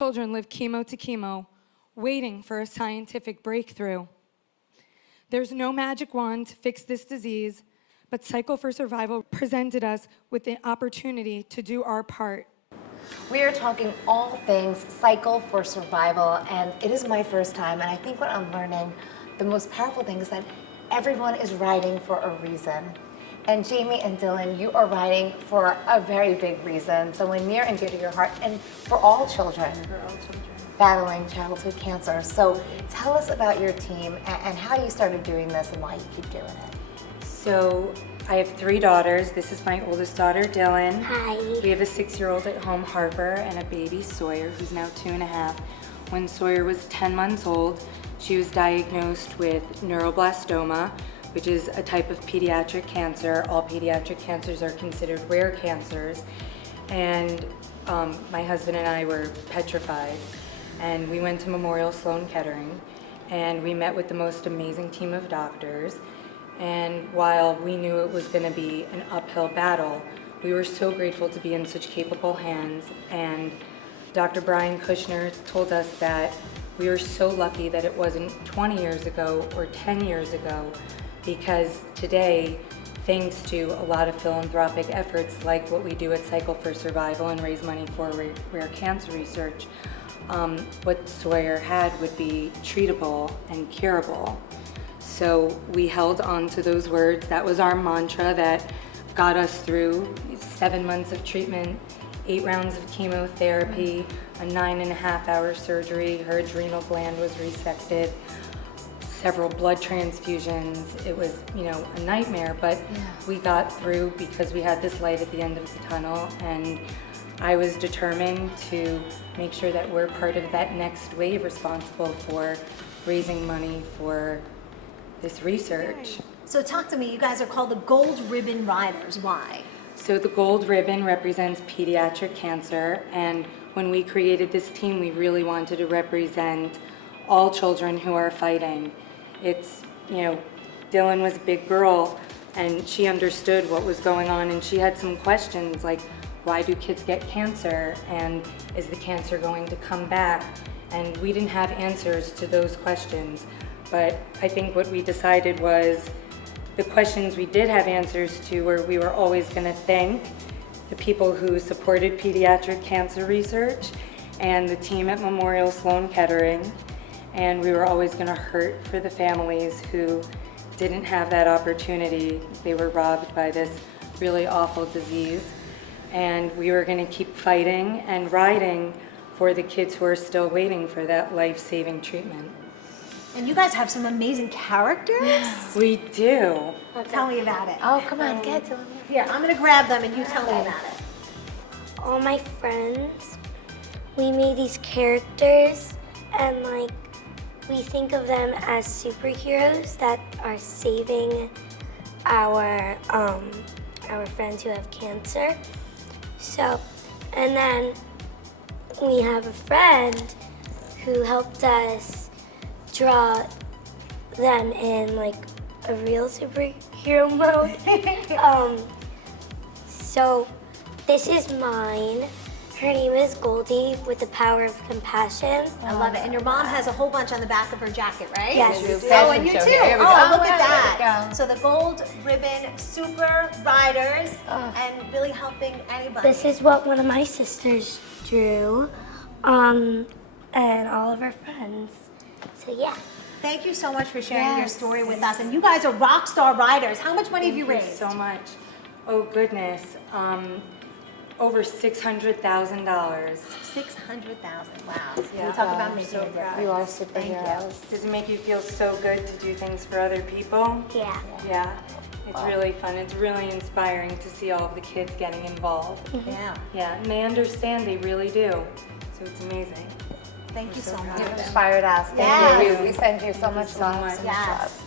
Children live chemo to chemo, waiting for a scientific breakthrough. There's no magic wand to fix this disease, but Cycle for Survival presented us with the opportunity to do our part. We are talking all things Cycle for Survival, and it is my first time, and I think what I'm learning, the most powerful thing is that everyone is riding for a reason. And Jamie and Dylan, you are riding for a very big reason, someone near and dear to your heart, and for all children. Battling childhood cancer. So tell us about your team and how you started doing this and why you keep doing it. So I have 3 daughters. This is my oldest daughter, Dylan. Hi. We have a 6-year-old at home, Harper, and a baby, Sawyer, who's now 2.5. When Sawyer was 10 months old, she was diagnosed with neuroblastoma, which is a type of pediatric cancer. All pediatric cancers are considered rare cancers. And my husband and I were petrified. And we went to Memorial Sloan Kettering, and we met with the most amazing team of doctors. And while we knew it was going to be an uphill battle, we were so grateful to be in such capable hands. And Dr. Brian Kushner told us that we were so lucky that it wasn't 20 years ago or 10 years ago, because today, thanks to a lot of philanthropic efforts like what we do at Cycle for Survival and raise money for rare cancer research, what Sawyer had would be treatable and curable. So we held on to those words. That was our mantra that got us through 7 months of treatment, 8 rounds of chemotherapy, a 9.5-hour surgery. Her adrenal gland was resected, several blood transfusions. It was, a nightmare, but we got through because we had this light at the end of the tunnel, and I was determined to make sure that we're part of that next wave responsible for raising money for this research. So talk to me, you guys are called the Gold Ribbon Riders. Why? So the gold ribbon represents pediatric cancer, and when we created this team, we really wanted to represent all children who are fighting. It's, Dylan was a big girl, and she understood what was going on, and she had some questions like, why do kids get cancer, and is the cancer going to come back? And we didn't have answers to those questions, but I think what we decided was the questions we did have answers to were we were always going to thank the people who supported pediatric cancer research and the team at Memorial Sloan Kettering, and we were always going to hurt for the families who didn't have that opportunity. They were robbed by this really awful disease, and we were going to keep fighting and riding for the kids who are still waiting for that life-saving treatment. And you guys have some amazing characters. We do. Tell me about it. Oh, come on, get to them. Here, I'm gonna grab them and you tell me about it. All my friends, we made these characters, and we think of them as superheroes that are saving our friends who have cancer. So, and then we have a friend who helped us draw them in a real superhero mode. So this is mine. Her name is Goldie with the power of compassion. I love it. And your mom has a whole bunch on the back of her jacket, right? Yes. Oh, and you too. Here we go. Oh, look at There that. we go. So the Gold Ribbon Super Riders and really helping anybody. This is what one of my sisters drew, and all of her friends. So yeah. Thank you so much for sharing your Yes. story with us. And you guys are rock star riders. How much money have you Thank raised? so much. Oh goodness, over $600,000. 600,000. Wow. Yeah. We talk about I'm making so a difference. proud. You are Thank superheroes. Does it make you feel so good to do things for other people? Yeah. Yeah, it's really fun. It's really inspiring to see all of the kids getting involved. Yeah. Yeah, and they understand, they really do. So it's amazing. Thank you so much. You've inspired us. Thank Yes. you. We send you so much so love. much. So much Yes. love.